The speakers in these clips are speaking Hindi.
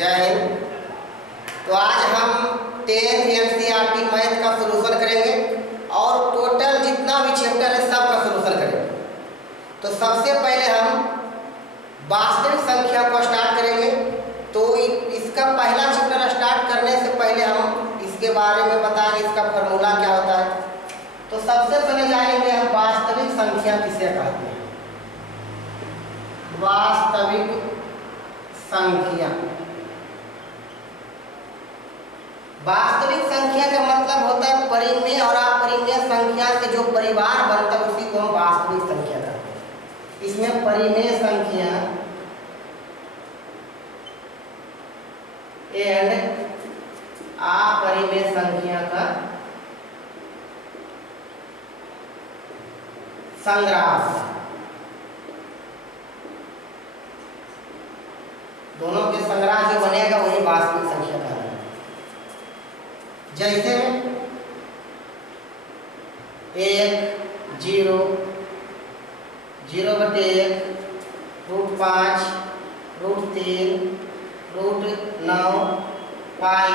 जय हिंद। तो आज हम 10th NCERT मैथ का सोल्यूशन करेंगे और टोटल जितना भी चैप्टर है सब का सोल्यूशन करेंगे। तो सबसे पहले हम वास्तविक संख्या को स्टार्ट करेंगे। तो इसका पहला चैप्टर स्टार्ट करने से पहले हम इसके बारे में बताएंगे, इसका फॉर्मूला क्या होता है। तो सबसे पहले जानेंगे हम वास्तविक संख्या किसे कहते हैं। वास्तविक संख्या, वास्तविक संख्या का मतलब होता है परिमेय और अपरिमेय संख्या के जो परिवार बनता है उसी को हम वास्तविक संख्या कहते हैं। इसमें परिमेय संख्या एंड अपरिमेय संख्या का संग्राम, दोनों के संग्रह जो बनेगा वही वास्तविक संख्या का है। जैसे 1 0 0/1 √5 √3 √9 पाई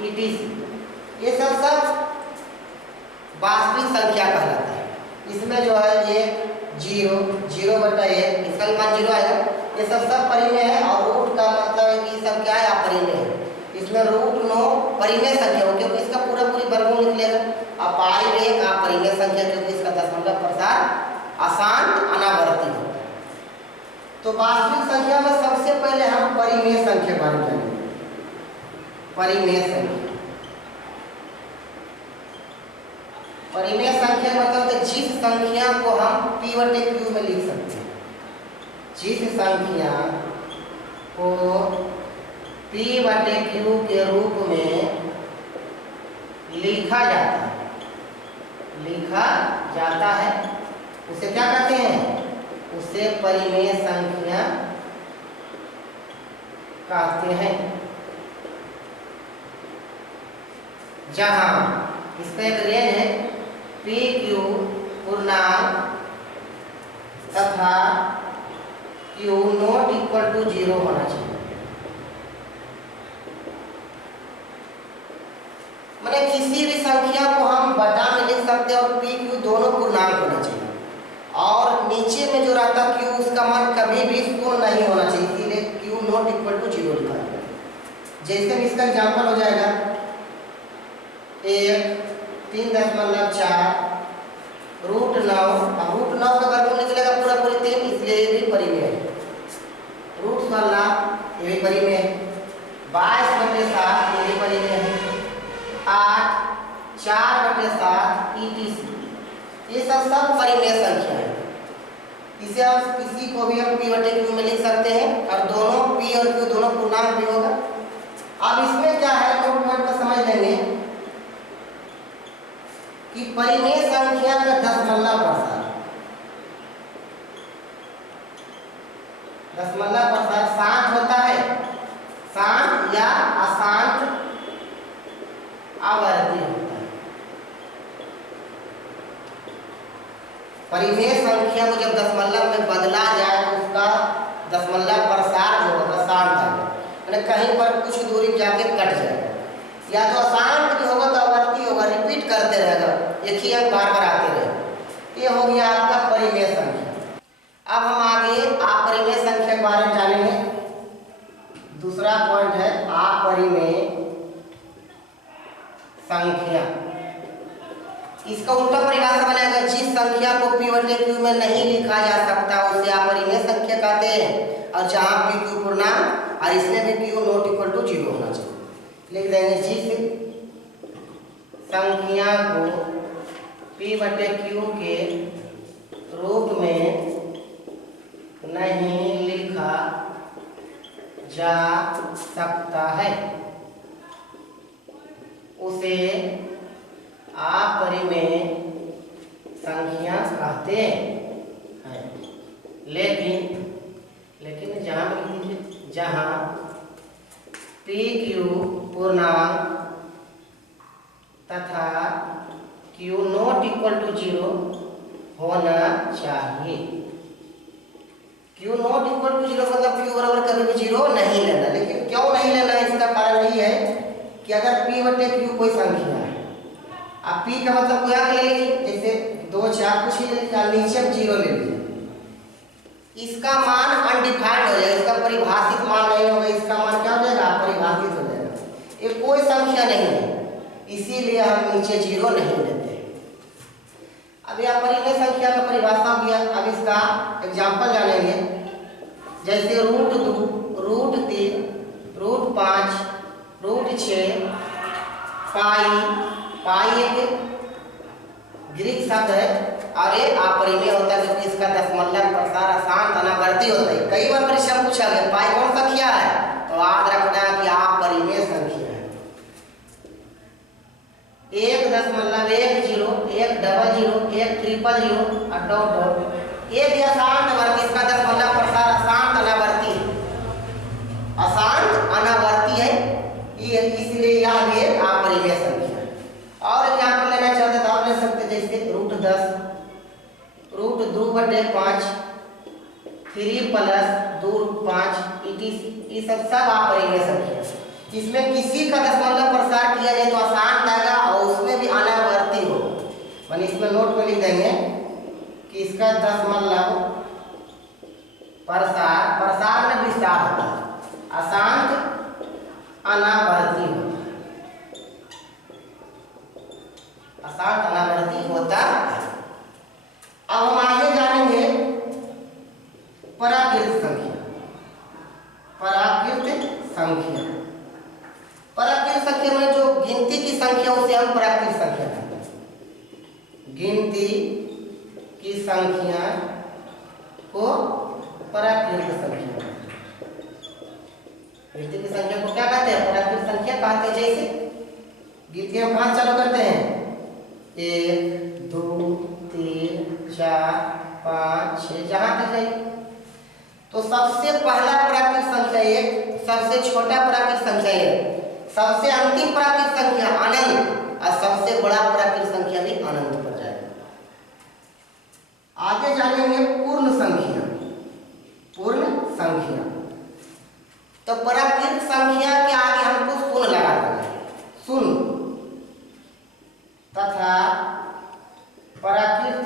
etc. ये सब वास्तविक संख्या कहलाता है। इसमें जो है ये 0 0/1 इसका मान 0 आएगा। ये सब परिमेय है और रूट का मतलब है कि सब क्या है अपरिमेय है। इसमें √9 परिमेय संख्या हो क्योंकि इसका पूरी वर्गमूल निकलेगा। और पाई 1 अपरिमेय संख्या क्योंकि इसका दशमलव प्रसार अशांत अनावर्ती होता है। तो वास्तविक संख्या में सबसे पहले हम परिमेय संख्या के बारे में जानेंगे। परिमेय संख्या, परिमेय संख्या मतलब तो जिस संख्या को हम p/q में लिख सकते हैं, जिस संख्या को p/q के रूप में लिखा जाता है उसे क्या कहते हैं? उसे परिमेय संख्या कहते हैं। जहां इसका एक रेंज है PQ पूर्णांक तथा Q ≠ 0 होना चाहिए। मैंने किसी भी संख्या को हम बटा में लिख सकते हैं और PQ दोनों पूर्णांक होना चाहिए और नीचे में जो रहता Q उसका मान कभी भी शून्य नहीं होना चाहिए, इसीलिए Q ≠ 0 लिखा है। जैसे भी इसका एग्जाम्पल हो जाएगा 1 3.4 √9, अब √9 का वर्गमूल निकलेगा पूरी 3, इसलिए ये भी परिमेय है। √16 ये भी परिमेय है। 22/7 ये भी परिमेय है। 8 4/7 etc. ये सब परिमेय संख्या है। इसे हम किसी को भी हम p/q में लिख सकते हैं और दोनों p और q दोनों पूर्णांक भी होगा। अब इसमें क्या है नोट पॉइंट में समझ लेंगे कि परिमेय संख्या का दशमलव प्रसार शांत होता है, शांत या अशांत आवर्ती होता है। परिमेय संख्या को जब दशमलव में बदला जाए तो उसका दशमलव प्रसार जो होगा शांत आएगा, यानी कहीं पर कुछ दूरी जाके कट जाएगा। या तो अशांत भी होगा तो आवर्ती होगा, रिपीट करते रहेगा, एक ही अंक बार आते रहेगा। ये हो गया आपका परिमेय संख्या। अब हम आगे अपरिमेय संख्या के बारे में जानेंगे। दूसरा पॉइंट है अपरिमेय संख्या। इसका उल्टा परिभाषा बनाएगा, जिस संख्या को p/q में नहीं लिखा जा सकता उसे अपरिमेय संख्या कहते हैं। और जहाँ PQ पूर्णांक और इसमें भी Q ≠ 0 होना चाहिए। लिख देंगे जिस संख्या को p/q के रूप में नहीं लिखा जा सकता है उसे अपरिमेय संख्या कहते हैं। लेकिन जहाँ PQ पूर्णांक तथा Q ≠ 0 होना चाहिए। Q ≠ 0 मतलब Q बराबर कभी भी 0 नहीं लेना। लेकिन क्यों नहीं लेना? कि अगर P बटे Q कोई संख्या है, अब P का मतलब क्या ले लीजिए, जैसे 2 4 कुछ ही ले लीजिए, नीचे अब 0 ले लीजिए, इसका मान अनडिफाइंड हो जाएगा, इसका परिभाषित मान नहीं होगा, इसका मान क्या हो जाएगा, परिभाषित हो जाएगा, ये कोई संख्या नहीं है, इसीलिए हम नीचे 0 नहीं लेते। अब यहाँ परिमेय संख्या का परिभाषा हो गया। अब इसका एग्जाम्पल जानेंगे, जैसे √2, √3, √5, √6, पाई एक ग्रीक शब्द है और ये अपरिमेय होता है, क्योंकि इसका दशमलव प्रसार अशांत अनावर्ती होता है। कई बार परीक्षा में पूछा गया पाई कौन संख्या है, तो याद रखना कि अपरिमेय संख्या है। 1.10, 100, 100, 100 डॉट ये भी अशांत अनावर्ती, इसका दशमलव प्रसार अशांत अनावर्ती है, अशांत अनावर्ती है, ये इसलिए यह भी अपरिमेय संख्या है। और एग्जाम्पल लेना चाहते तो आप ले सकते, जैसे √10, √2 बटे 5, 3 + 2 5, ये सब अपरिमेय संख्या है। इसमें किसी का दशमलव प्रसार किया जाए तो अशांत आएगा और उसमें भी अनावर्ती हो, मैंने इसमें नोट में लिख देंगे कि इसका दशमलव प्रसार में विस्तार होता है, अशांत अनावर्ती होता है, अशांत अनावर्ती होता है। अब हम आगे जानेंगे प्राकृत संख्या। प्राकृत संख्या, प्राकृत संख्या में जो गिनती की संख्या उसे हम प्राकृत संख्या कहते हैं। गिनती की संख्या को प्राकृत संख्या, गिनती की संख्या को क्या कहते हैं, प्राकृत संख्या कहते हैं। जैसे गिनती हम कहाँ चालू करते हैं, 1 2 3 4 5 6 जहां तक जाए, तो सबसे पहला प्राकृत संख्या 1, सबसे छोटा प्राकृत संख्या 1, सबसे अंतिम प्राकृत संख्या अनंत और सबसे बड़ा प्राकृत संख्या भी अनंत पर जाएगा। आगे जानेंगे पूर्ण संख्या। पूर्ण संख्या, तो प्राकृत संख्या के आगे हमको शून्य लगा देना है, शून्य, तथा प्राकृत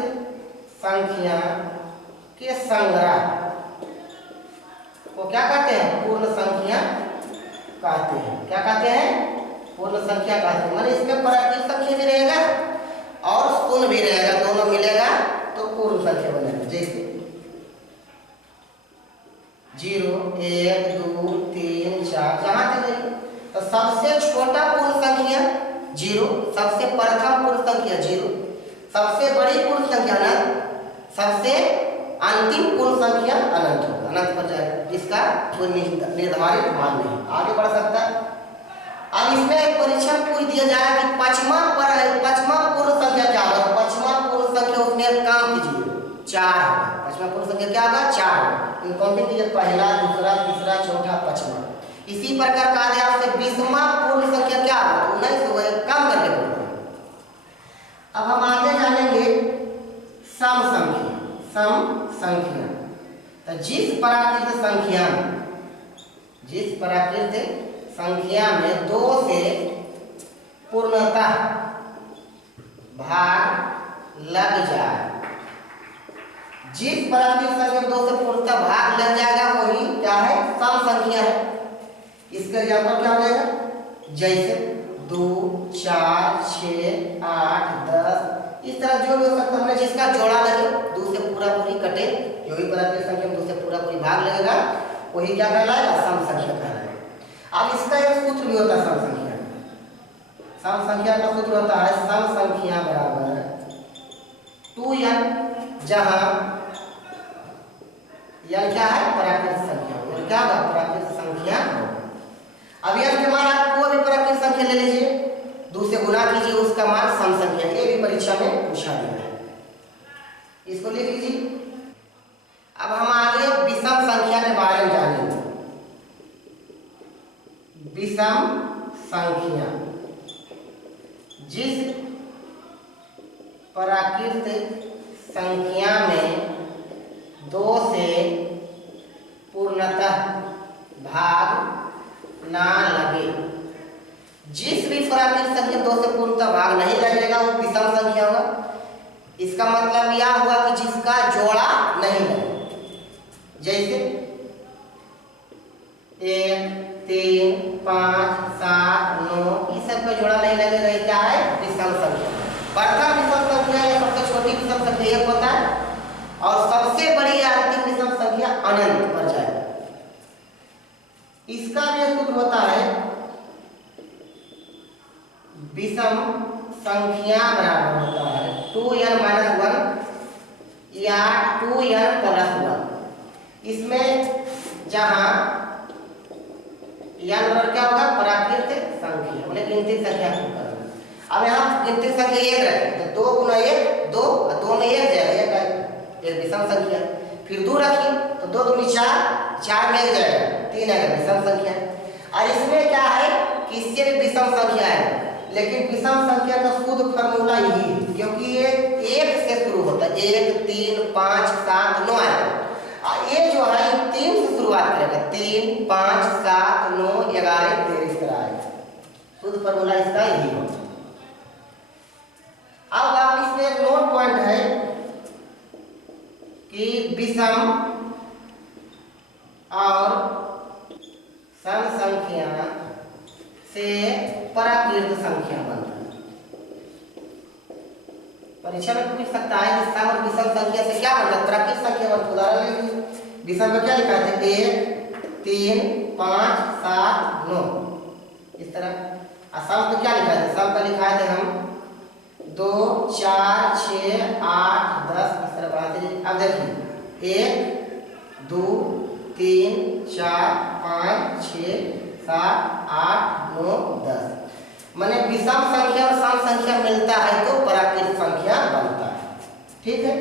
संख्या के संग्रह को क्या कहते हैं, पूर्ण संख्या कहते हैं। क्या कहते हैं, पूर्ण संख्या कहते हैं। माने इसमें प्राकृत संख्या भी रहेगा और शून्य भी रहेगा, दोनों मिलेगा तो पूर्ण संख्या बनेगा। जैसे 0 1 2 3 4 जहां तक गई, तो सबसे छोटा पूर्ण संख्या 0, सबसे प्रथम पूर्ण संख्या 0, सबसे बड़ी पूर्ण संख्या अनंत, सबसे अंतिम पूर्ण संख्या अनंत होगा, अनंत पर जाएगा, जिसका कोई निर्धारित मान नहीं, आगे बढ़ सकता है। अब इसमें एक परीक्षण पूछ दिया जाए कि पचमा पूर्ण संख्या क्या होगा, पचमा पूर्ण संख्या उसमें काम कीजिए 4 होगा, पचमा पूर्ण संख्या क्या होगा 4, इन काउंटिंग कीजिए, पहला दूसरा तीसरा चौथा पचमा। इसी प्रकार कहा गया आपसे 20वां पूर्ण संख्या क्या होगा, 19 होगा, कम करके बोलना। अब हम आगे जानेंगे सम संख्या। सम संख्या, तो जिस प्राकृत संख्या में 2 से पूर्णतः भाग लग जाए, जिस प्राकृत संख्या में 2 से पूर्णतः भाग लग जाएगा वही क्या है, सम संख्या है। इसका एग्जाम्पल क्या हो जाएगा, जैसे 2 4 6 8 10, इस तरह जो भी हो सकता है, जिसका जोड़ा लगे, 2 से पूरा पूरी कटे, जो भी प्राकृत संख्या में 2 से पूरा पूरी भाग लगेगा वही क्या कहलाएगा, सम संख्या कहलाएगा। अब इसका एक सूत्र भी होता है सम संख्या, सम संख्या का सूत्र होता है सम संख्या बराबर 2n, जहां n क्या है, प्राकृत संख्या, n क्या होगा, प्राकृत संख्या। अब n के मान आप कोई भी प्राकृत संख्या ले लीजिए, 2 से गुना कीजिए, उसका मान सम संख्या, ये भी परीक्षा में पूछा गया है, इसको लिख लीजिए। अब हम आगे विषम संख्या के बारे में जानेंगे। विषम संख्या, जिस प्राकृत संख्या में 2 से पूर्णतः भाग ना लगे, जिस भी प्राकृत संख्या 2 से पूर्णतः भाग नहीं लगेगा वो विषम संख्या होगा। इसका मतलब यह हुआ कि जिसका जोड़ा नहीं लगे, जैसे 1 3 5 7 9 ये सब का जोड़ा नहीं लगेगा, ये क्या है? विषम संख्या। प्रथम विषम संख्या या सबसे छोटी विषम संख्या 1 होता है और सबसे बड़ी या अंतिम विषम संख्या अनंत पर जाएगा। इसका भी सूत्र होता है विषम संख्या बराबर होता है 2n-1 या 2n+1। इसमें जहां n बराबर क्या होगा? प्राकृत संख्या, मतलब गिनती संख्या को करना। अब यहाँ गिनती संख्या 1 रखें तो 2 गुना 1 2 और 2 में 1 जाएगा, एक विषम संख्या। फिर 2 रखिए तो 2 दूनी 4, 4 में 1 जाएगा, 3 आएगा, विषम संख्या। और इसमें क्या है कि इससे भी विषम संख्या है, लेकिन विषम संख्या का शुद्ध फॉर्मूला यही है, क्योंकि ये 1 से शुरू होता है। 1 3 5 7 9 आएगा, और ये जो है 3 से शुरुआत करेगा, 3 5 7 9 11 13 इस तरह आएगा। शुद्ध फॉर्मूला इसका यही होगा। अब आप इसमें एक नोट पॉइंट है कि विषम और सम संख्या से प्राकृत संख्या बनता है। परीक्षा में पूछ सकता है कि सम और विषम संख्या से क्या बनता है? प्राकृत संख्या बनता है। उदाहरण लीजिए, विषम में क्या लिखा है? 1 3 5 7 9 इस तरह। और सम में क्या लिखा है? सम का लिखा है हम 2 4 6 8 10 इस तरह बढ़ाते हैं। अब देखिए 1 2 3 4 5 6 7 8 9 10, माने विषम संख्या और सम संख्या मिलता है तो प्राकृत संख्या बनता है। ठीक है।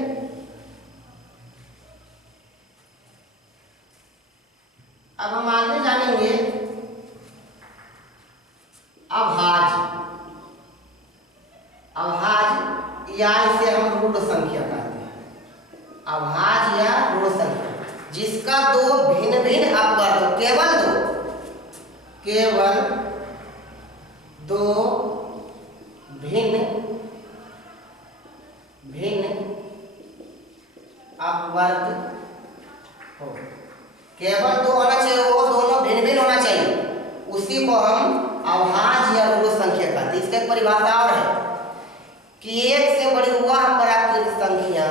अब हम आगे जानेंगे अभाज्य। अभाज्य या इसे हम ऋण संख्या कहते हैं। अभाज्य या ऋण संख्या जिसका 2 भिन्न भिन्न अपवर्ग हो, केवल 2 भिन्न अपवर्ग हो, केवल 2 होना चाहिए, वो दोनों भिन्न भिन्न होना चाहिए, उसी को हम अभाज्य या ऋण संख्या कहते हैं। इसका एक परिभाषा और है कि एक से बड़ी वह प्राकृत संख्या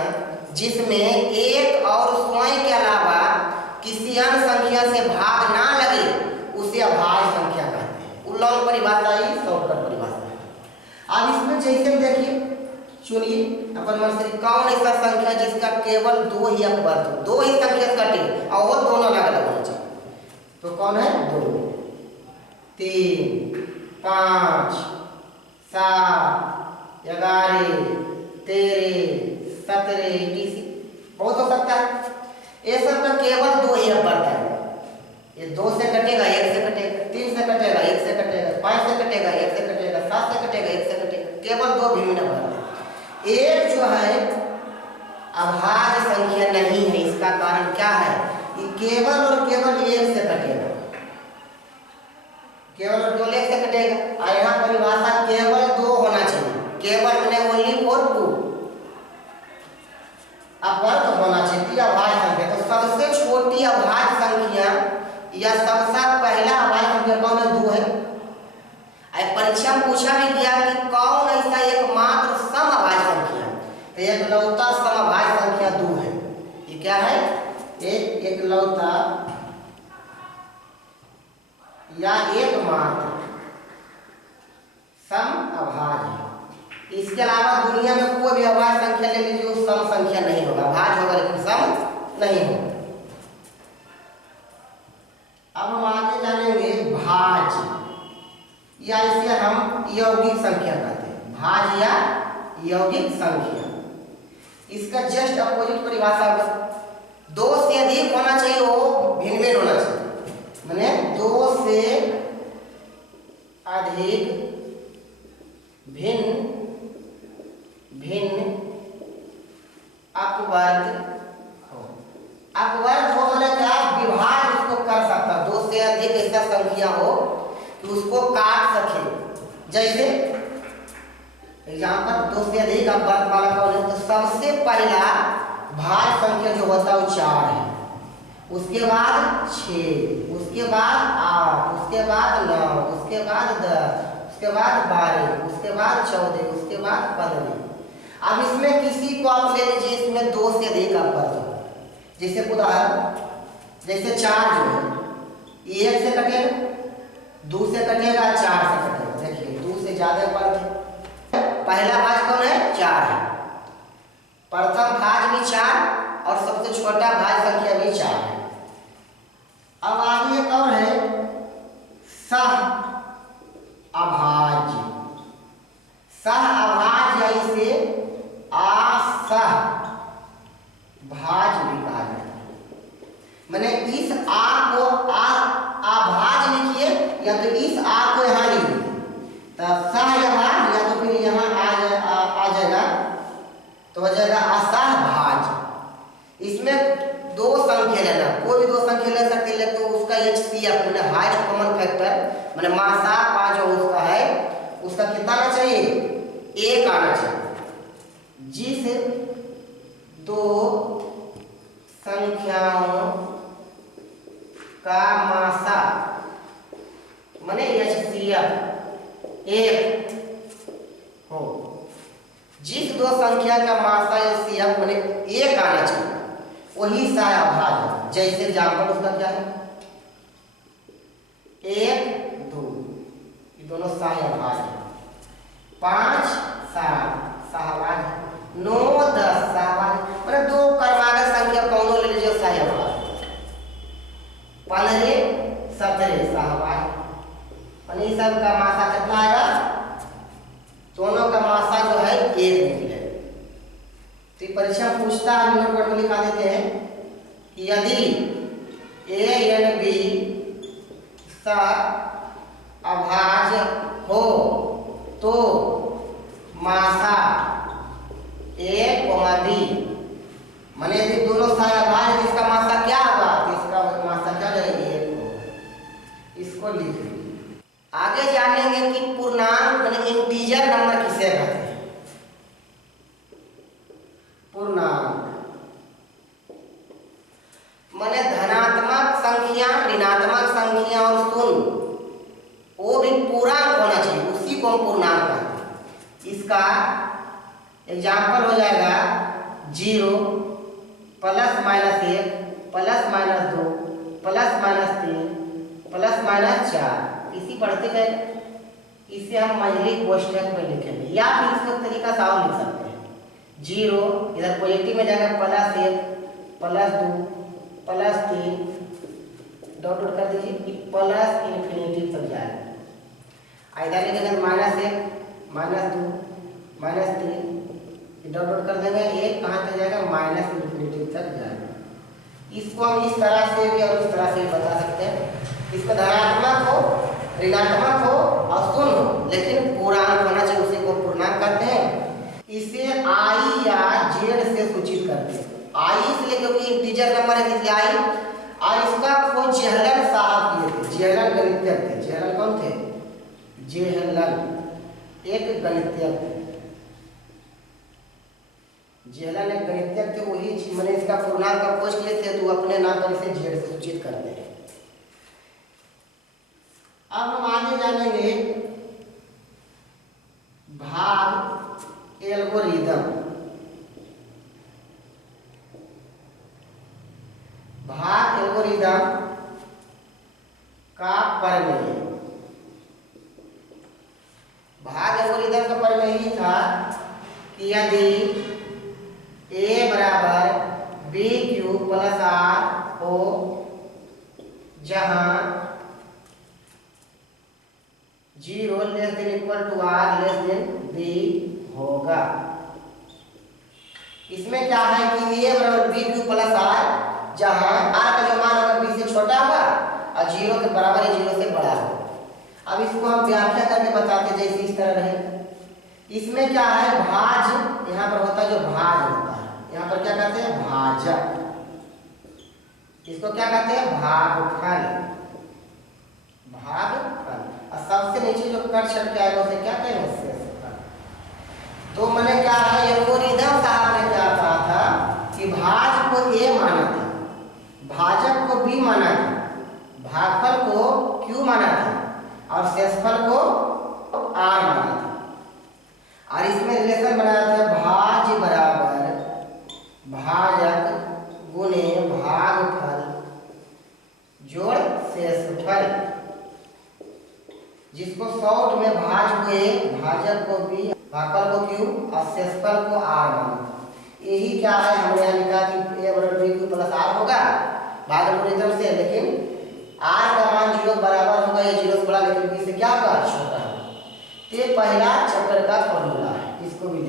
जिसमें एक और स्वयं के अलावा किसी अन्य संख्या से भाग ना लगे उसे अभाज्य संख्या कहते हैं। उल्लंघन परिभाषा ही शॉर्टकट परिभाषा है। अब इसमें जैसे देखिए, चुनिए अपन मन से कौन ऐसा संख्या जिसका केवल 2 ही अपवर्ग हो, 2 ही संख्या कटे और वो दोनों अलग अलग होना चाहिए। तो कौन है? 2 3 5 7 11 13 17 21 बहुत हो सकता है। ये सब का केवल 2 ही अपवर्ग है। ये 2 से कटेगा, 1 से कटेगा, 3 से कटेगा, 1 से कटेगा, 5 से कटेगा, 1 से कटेगा, 7 से कटेगा, 1 से कटेगा, केवल 2 भिन्न अपवर्ग है। एक जो है अभाज्य संख्या नहीं है। इसका कारण क्या है? ये केवल और केवल 1 से कटेगा, केवल और केवल 1 से कटेगा। और यहाँ परिभाषा केवल 2 होना चाहिए, केवल मैंने ओनली फॉर 2 अपवर्ग होना चाहिए अभाज्य संख्या। तो सबसे छोटी अभाज्य संख्या या सबसे पहला अभाज्य संख्या कौन है? 2 है। परीक्षा में पूछा भी गया कि कौन ऐसा एकमात्र सम अभाज्य संख्या है, तो एकलौता सम अभाज्य संख्या 2 है। ये क्या है? एक एकलौता या एकमात्र सम अभाज्य है। इसके अलावा दुनिया में कोई भी अभाज्य संख्या ले लीजिए, वो सम संख्या नहीं होगा, अभाज्य होगा लेकिन सम नहीं होगा। अब हम आगे जानेंगे भाज्य या इसे हम यौगिक संख्या कहते हैं। भाज्य या यौगिक संख्या, इसका जस्ट अपोजिट परिभाषा होगा। 2 से अधिक होना चाहिए, वो भिन्न भिन्न होना चाहिए, माने 2 से अधिक भिन्न अपवर्ग हो। अपवर्ग हो मतलब क्या? विभाज्य उसको कर सकता। 2 से अधिक ऐसा संख्या हो कि उसको काट सके। जैसे एग्जाम्पल 2 से अधिक आप बात वाला कौन है, तो सबसे पहला भाज्य संख्या जो होता है वो 4 है, उसके बाद 6, उसके बाद 8, उसके बाद 9, उसके बाद 10, उसके बाद 12, उसके बाद 14, उसके बाद 15। अब इसमें किसी को आप ले लीजिए, इसमें 2 से अधिक आप कर दो। जैसे उदाहरण, जैसे 4 जो है 1 से कटेगा, 2 से कटेगा, 4 से कटेगा। देखिए 2 से ज्यादा पद है। पहला भाज कौन है, 4 है। प्रथम भाज भी 4 और सबसे छोटा भाज संख्या भी 4 है। अब आगे एक और है सह अभाज्य। सह अभाज्य या इसे असह भाज्य भी कहा जाता है। मैंने इस आ को अभाज्य लिखिए, या तो इस आ को यहाँ लिखिए, तो सह अभाज्य, या तो फिर यहाँ आ जाएगा तो हो जाएगा असह भाज्य। इसमें 2 संख्या लेना, कोई भी 2 संख्या ले सकते हैं, तो उसका HCF मैंने हाईएस्ट कॉमन फैक्टर मैंने मासा 5 जो उसका है, उसका कितना आना चाहिए, 1 आना चाहिए। जिस 2 संख्याओं का मासा मैंने HCF 1 हो, जिस 2 संख्या का मासा HCF मैंने 1 आना चाहिए, वही सह अभाज्य। जैसे एग्जाम्पल उसका क्या है, 1 2, ये दोनों सह अभाज्य। 5 7 सह अभाज्य। 9 10 सह अभाज्य। मैंने 2 क्रमागत संख्या कौनों ले लीजिए सह अभाज्य। 15 17 सह अभाज्य। मैंने इस सब का मासा कितना आएगा, दोनों का मासा जो है 1 निकले। तो परीक्षा पूछता है, नोट में लिखा देते हैं कि यदि A N B सह अभाज्य हो तो मासा A, B, माने यदि दोनों सह अभाज्य, इसका मासा क्या होगा, इसका मासा क्या जाएगा, 1 होगा। इसको लिख लीजिए। आगे जानेंगे कि पूर्णांक माने इंटीजर नंबर किसे कहते हैं। पूर्णांक माने धनात्मक संख्या, ऋणात्मक संख्या और शून्य, वो भी पूर्णांक होना चाहिए, उसी को हम पूर्णांक कहते हैं। इसका एग्जाम्पल हो जाएगा 0 plus minus 1 plus minus 2 plus minus 3 plus minus 4। इसी पढ़ते गए, इसे हम मंझली कोष्ठक में लिखेंगे, या फिर इसको तरीका से और लिख सकते हैं। 0 इधर पॉजिटिव में जाएगा, plus 1 plus 2 plus 3 dot dot कर दीजिए, प्लस इन्फिनिटी तक जाएगा। इधर लिखेंगे minus 1 minus 2 minus 3 dot dot कर देंगे, 1 कहाँ तक जाएगा, माइनस इन्फिनिटी तक जाएगा। इसको हम इस तरह से भी और इस तरह से भी बता सकते हैं। इसको धनात्मक हो, ऋणात्मक हो और शून्य हो, लेकिन पूर्णांक होना चाहिए, उसी को पूर्णांक कहते हैं। इसे I या Z से सूचित करते हैं। I इसलिए क्योंकि इंटीजर नंबर है, इसलिए I। और इसका खोज जेहलन साहब किए थे, जेहलन गणितज्ञ थे। जेहलन कौन थे, जेहलन एक गणितज्ञ थे। जेहलन एक गणितज्ञ थे, वही मैंने इसका पूर्णांक का खोज किए थे, तो अपने नाम पर इसे Z से सूचित करते हैं। अब हम आगे जानेंगे भाग एल्गोरिदम। भाग एल्गोरिदम का प्रमेय। भाग एल्गोरिदम का प्रमेय ही था कि यदि A बराबर BQ प्लस R हो, जहां 0 less than equal to R less than B होगा। इसमें क्या है कि A बराबर BQ प्लस R, जहां R का जो मान होगा B से छोटा होगा और 0 के बराबर है, 0 से बड़ा होगा। अब इसको हम व्याख्या करके बताते जैसे इस तरह रहे। इसमें क्या है, भाज यहाँ पर होता है, जो भाज होता है, यहाँ पर क्या कहते हैं, भाजक। इसको क्या कहते हैं, भागफल। भागफल। और छट के आएगा उसे क्या कहेंगे, शेषफल। तो मैंने क्या है, एल्गोरिथम साहब ने क्या कहा था कि भाज्य को ए माना था, भाजक को बी माना था, भागफल को क्यू माना था और शेषफल को आर माना था। और इसमें रिलेशन बनाया था भाज्य बराबर भाजक गुने भागफल जोड़ शेषफल, जिसको शॉर्ट में भाज्य को ए, भाजक को बी, भागफल को क्यू और शेषफल को आर माना था। यही क्या है, हमने यहाँ लिखा कि ए बराबर बी क्यू प्लस आर होगा भाग एल्गोरिथम से, लेकिन आर का मान 0 बराबर होगा, ये 0 से बड़ा लेकिन बी से क्या होगा, छोटा होगा। तो ये पहला चैप्टर का फॉर्मूला है, इसको भी